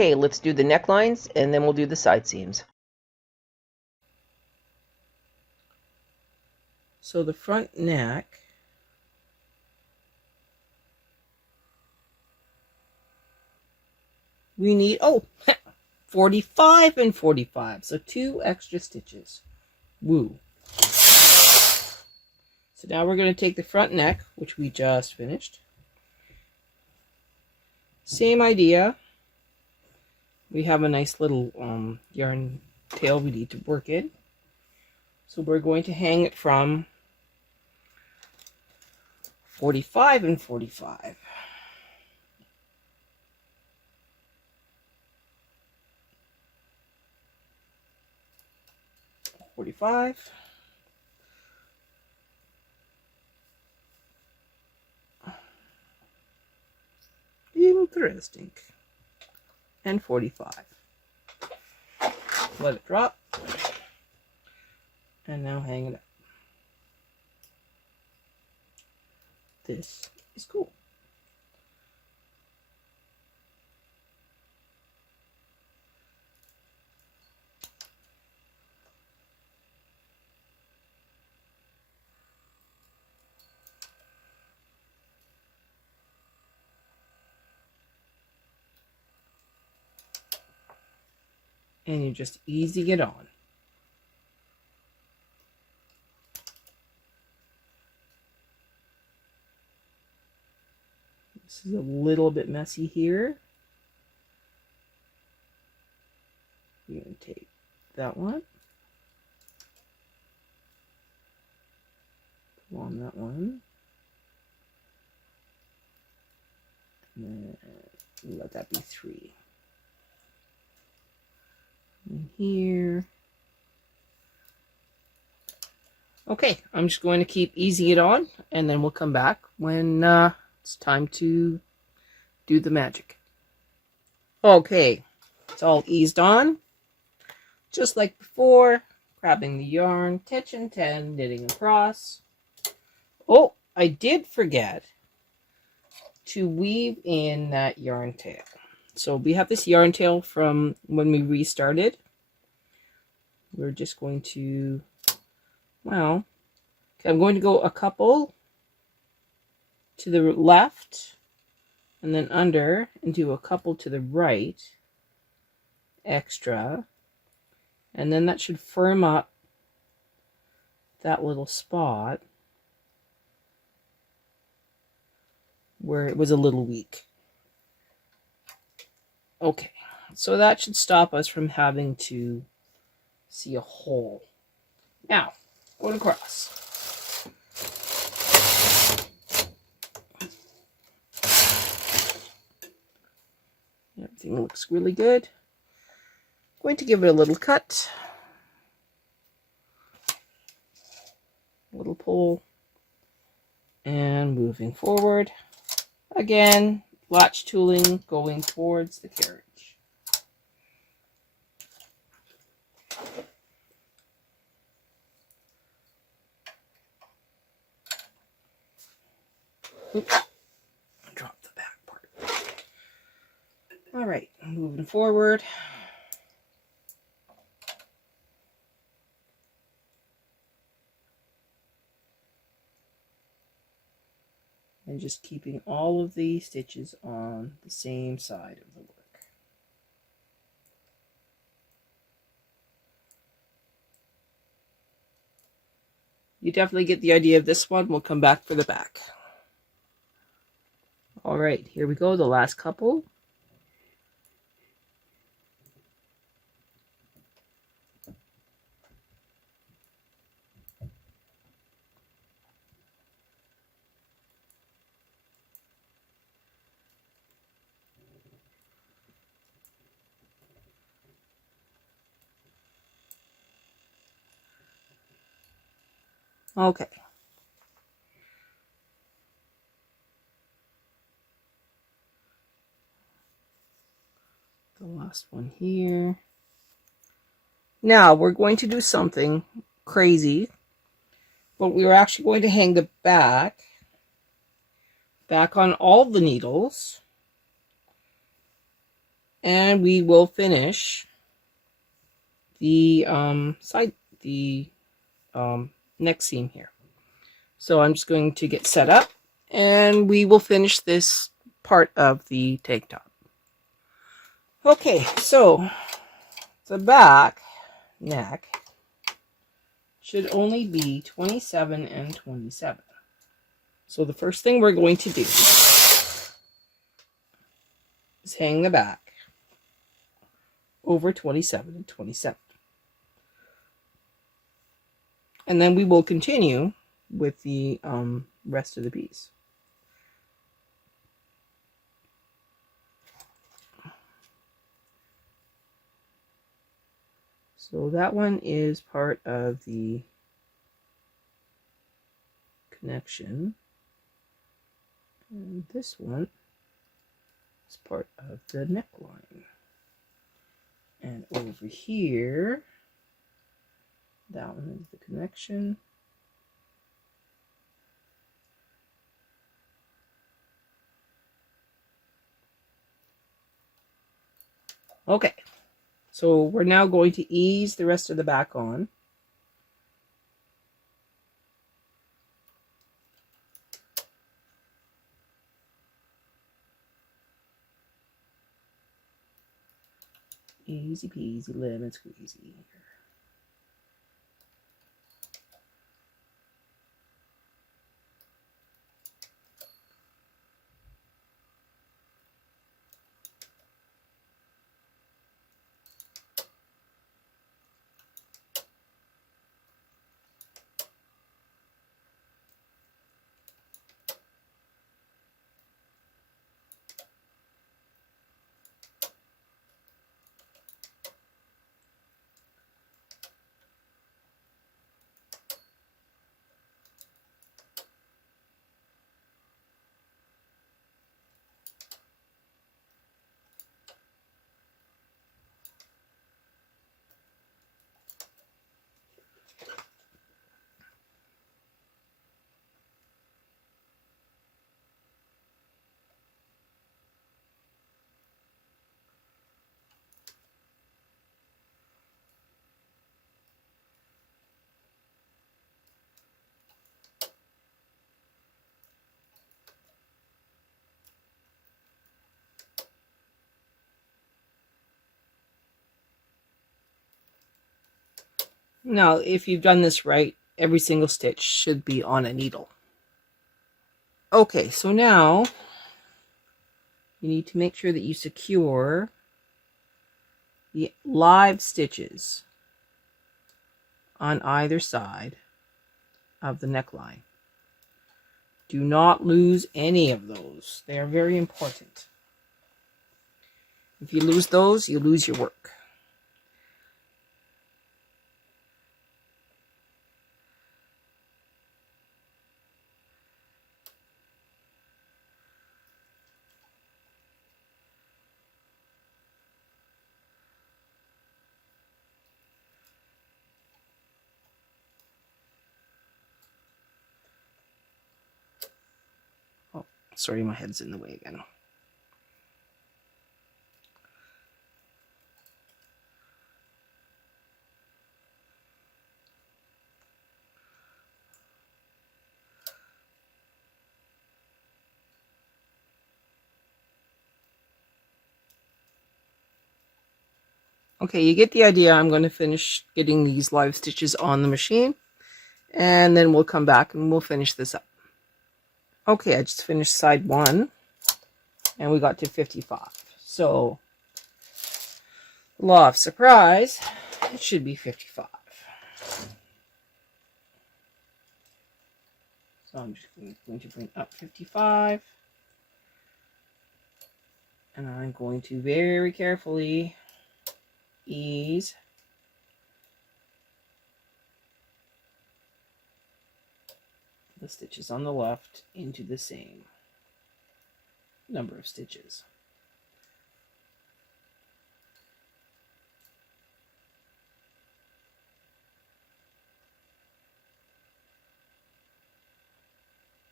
Okay, let's do the necklines and then we'll do the side seams. So the front neck, we need, 45 and 45, so 2 extra stitches. Woo. So now we're going to take the front neck, which we just finished. Same idea. We have a nice little yarn tail we need to work in. So we're going to hang it from 45 and 45. Interesting. And 45. Let it drop. And now hang it up. This is cool. And you're just easing it on. This is a little bit messy here. You're going to take that one, pull on that one, and then let that be 3. In here. Okay, I'm just going to keep easing it on, and then we'll come back when it's time to do the magic. Okay, it's all eased on. Just like before, grabbing the yarn, tension 10, knitting across. Oh, I did forget to weave in that yarn tail. So we have this yarn tail from when we restarted. We're just going to, well, I'm going to go a couple to the left and then under and do a couple to the right extra. And then that should firm up that little spot where it was a little weak. Okay, so that should stop us from having to see a hole. Now, going across. Everything looks really good. Going to give it a little cut. Little pull. And moving forward. Again, latch tooling going towards the carriage. Oops, drop the back part. All right, moving forward. And just keeping all of the stitches on the same side of the work. You definitely get the idea of this one. We'll come back for the back. All right, here we go, the last couple. Okay. The last one here. Now we're going to do something crazy, but we're actually going to hang the back on all the needles, And we will finish the neck seam here. So I'm just going to get set up, and we will finish this part of the tank top. Okay, so the back neck should only be 27 and 27. So the first thing we're going to do is hang the back over 27 and 27. And then we will continue with the rest of the piece. So that one is part of the connection, and this one is part of the neckline. And over here, that one is the connection. Okay, so we're now going to ease the rest of the back on. Easy peasy lemon squeezy. Now, if you've done this right, every single stitch should be on a needle. Okay, so now you need to make sure that you secure the live stitches on either side of the neckline. Do not lose any of those. They are very important. If you lose those, you lose your work. Oh, sorry, my head's in the way again. Okay, you get the idea. I'm going to finish getting these live stitches on the machine, and then we'll come back and we'll finish this up. Okay, I just finished side 1, and we got to 55. So, law of surprise, it should be 55. So I'm just going to bring up 55, and I'm going to very carefully ease the stitches on the left into the same number of stitches.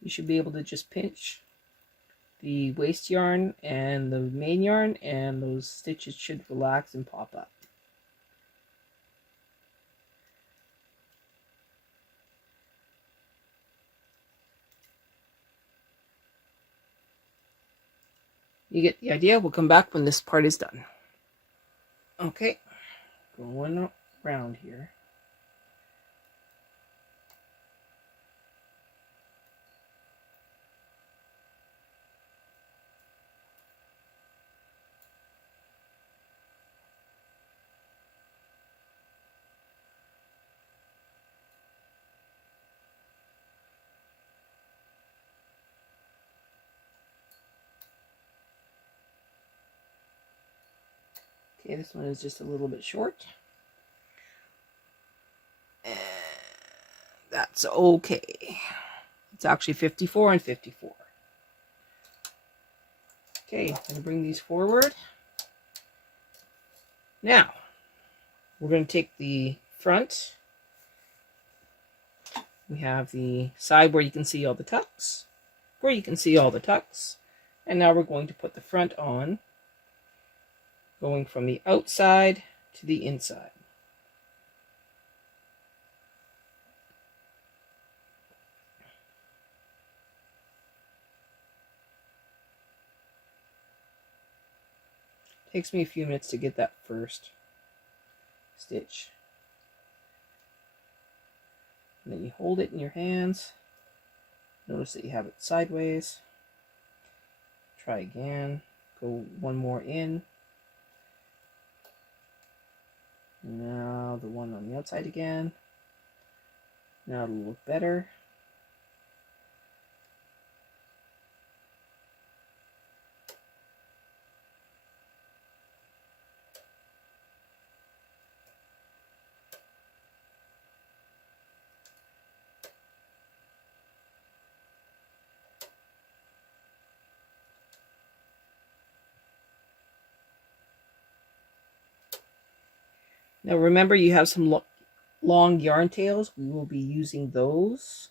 You should be able to just pinch the waste yarn and the main yarn, and those stitches should relax and pop up. You get the idea. We'll come back when this part is done. Okay, going around here. Okay, this one is just a little bit short. And that's okay. It's actually 54 and 54. Okay, I'm going to bring these forward. Now, we're going to take the front. We have the side where you can see all the tucks, and now we're going to put the front on, going from the outside to the inside. Takes me a few minutes to get that first stitch. And then you hold it in your hands. Notice that you have it sideways. Try again. Go one more in. Now the one on the outside again. Now it'll look better. Now remember, you have some long yarn tails. We will be using those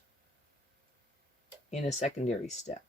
in a secondary step.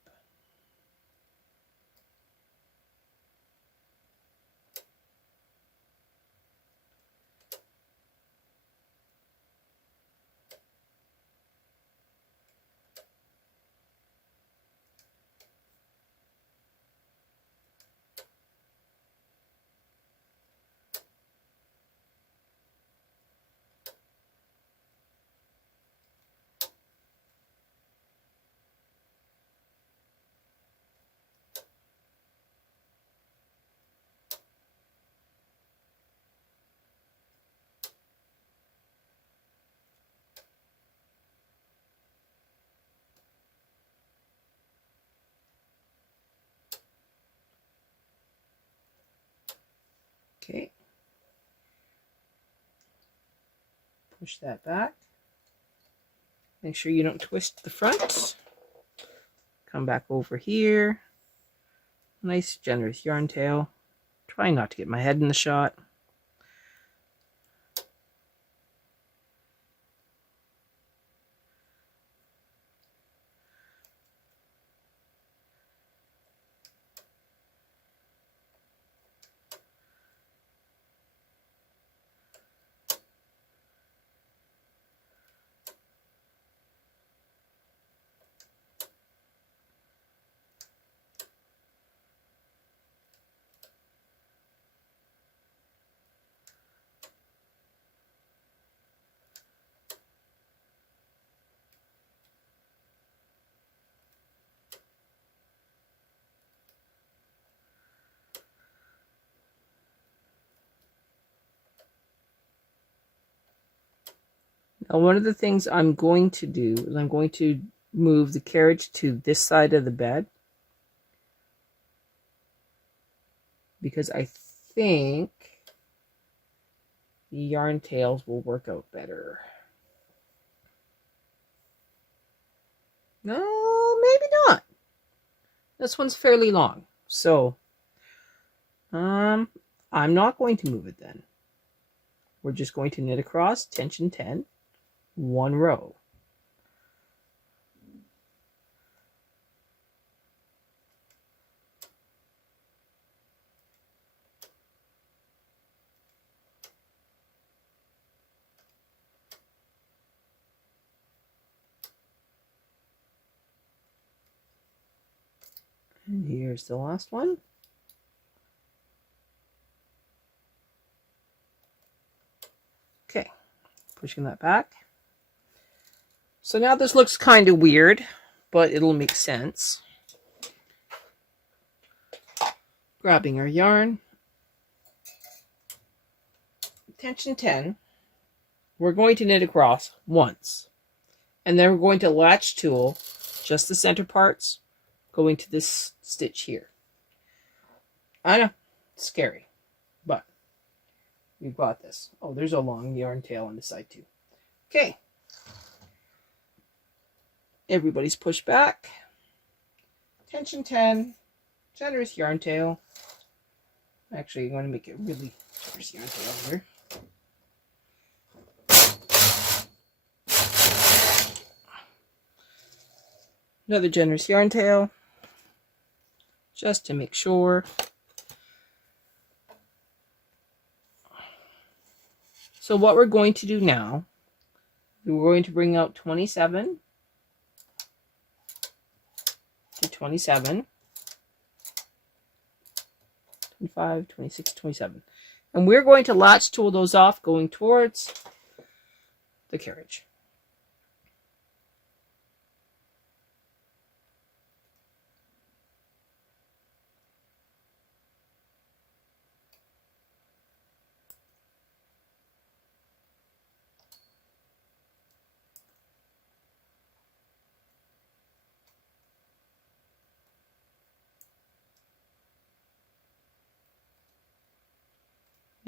Okay. Push that back. Make sure you don't twist the front. Come back over here. Nice generous yarn tail. Try not to get my head in the shot. Now, one of the things I'm going to do is I'm going to move the carriage to this side of the bed, because I think the yarn tails will work out better. No, maybe not. This one's fairly long, so I'm not going to move it then. We're just going to knit across, tension 10, one row. And here's the last one. Okay, pushing that back. So now this looks kind of weird, but it'll make sense. Grabbing our yarn. Tension 10. We're going to knit across once. And then we're going to latch tool just the center parts, going to this stitch here. I know, it's scary, but we've got this. Oh, there's a long yarn tail on the side too. Okay. Everybody's pushed back. Tension 10. Generous yarn tail. Actually, I'm going to make it really generous yarn tail here. Another generous yarn tail, just to make sure. So what we're going to do now, we're going to bring out 27 to 27, 25, 26, 27. And we're going to latch tool those off going towards the carriage.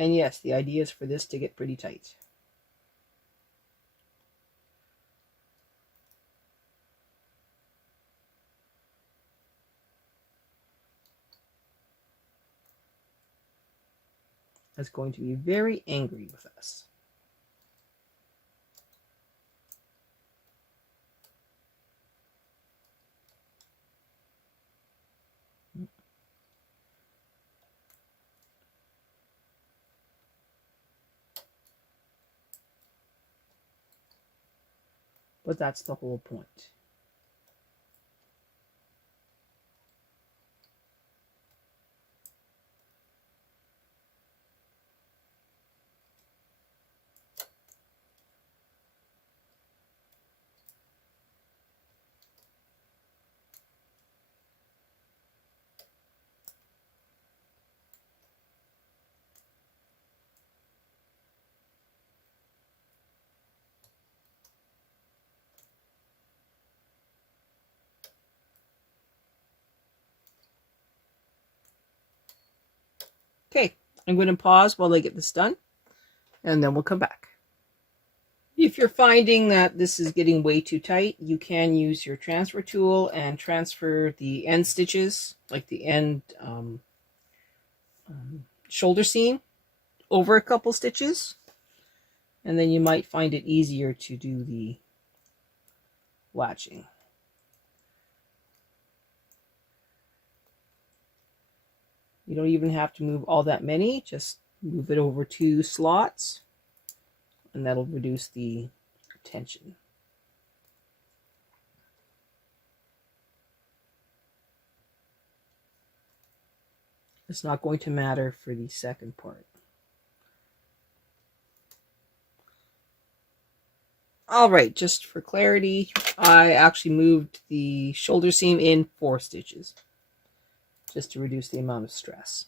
And yes, the idea is for this to get pretty tight. That's going to be very angry with us. But that's the whole point. Okay, I'm going to pause while I get this done, and then we'll come back. If you're finding that this is getting way too tight, you can use your transfer tool and transfer the end stitches, like the end shoulder seam, over a couple stitches, and then you might find it easier to do the latching. You don't even have to move all that many, just move it over 2 slots, and that'll reduce the tension. It's not going to matter for the second part. All right, just for clarity, I actually moved the shoulder seam in 4 stitches, just to reduce the amount of stress.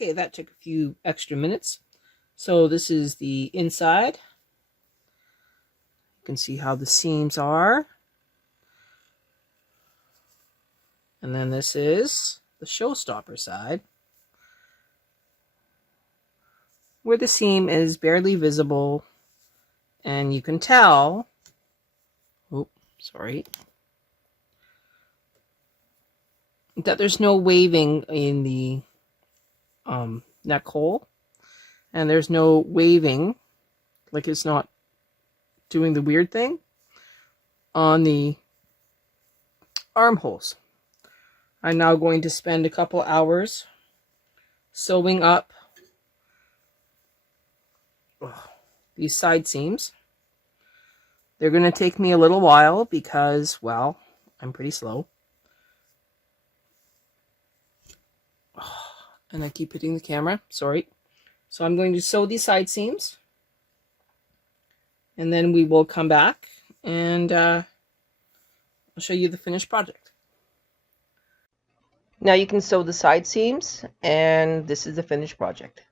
Okay, that took a few extra minutes. So this is the inside. You can see how the seams are. And then this is the showstopper side, where the seam is barely visible, and you can tell, that there's no waving in the neck hole, and there's no waving, like it's not doing the weird thing on the armholes. I'm now going to spend a couple hours sewing up these side seams. They're going to take me a little while because, well, I'm pretty slow. And I keep hitting the camera, sorry. So I'm going to sew these side seams, and then we will come back and I'll show you the finished project. Now you can sew the side seams, and this is the finished project.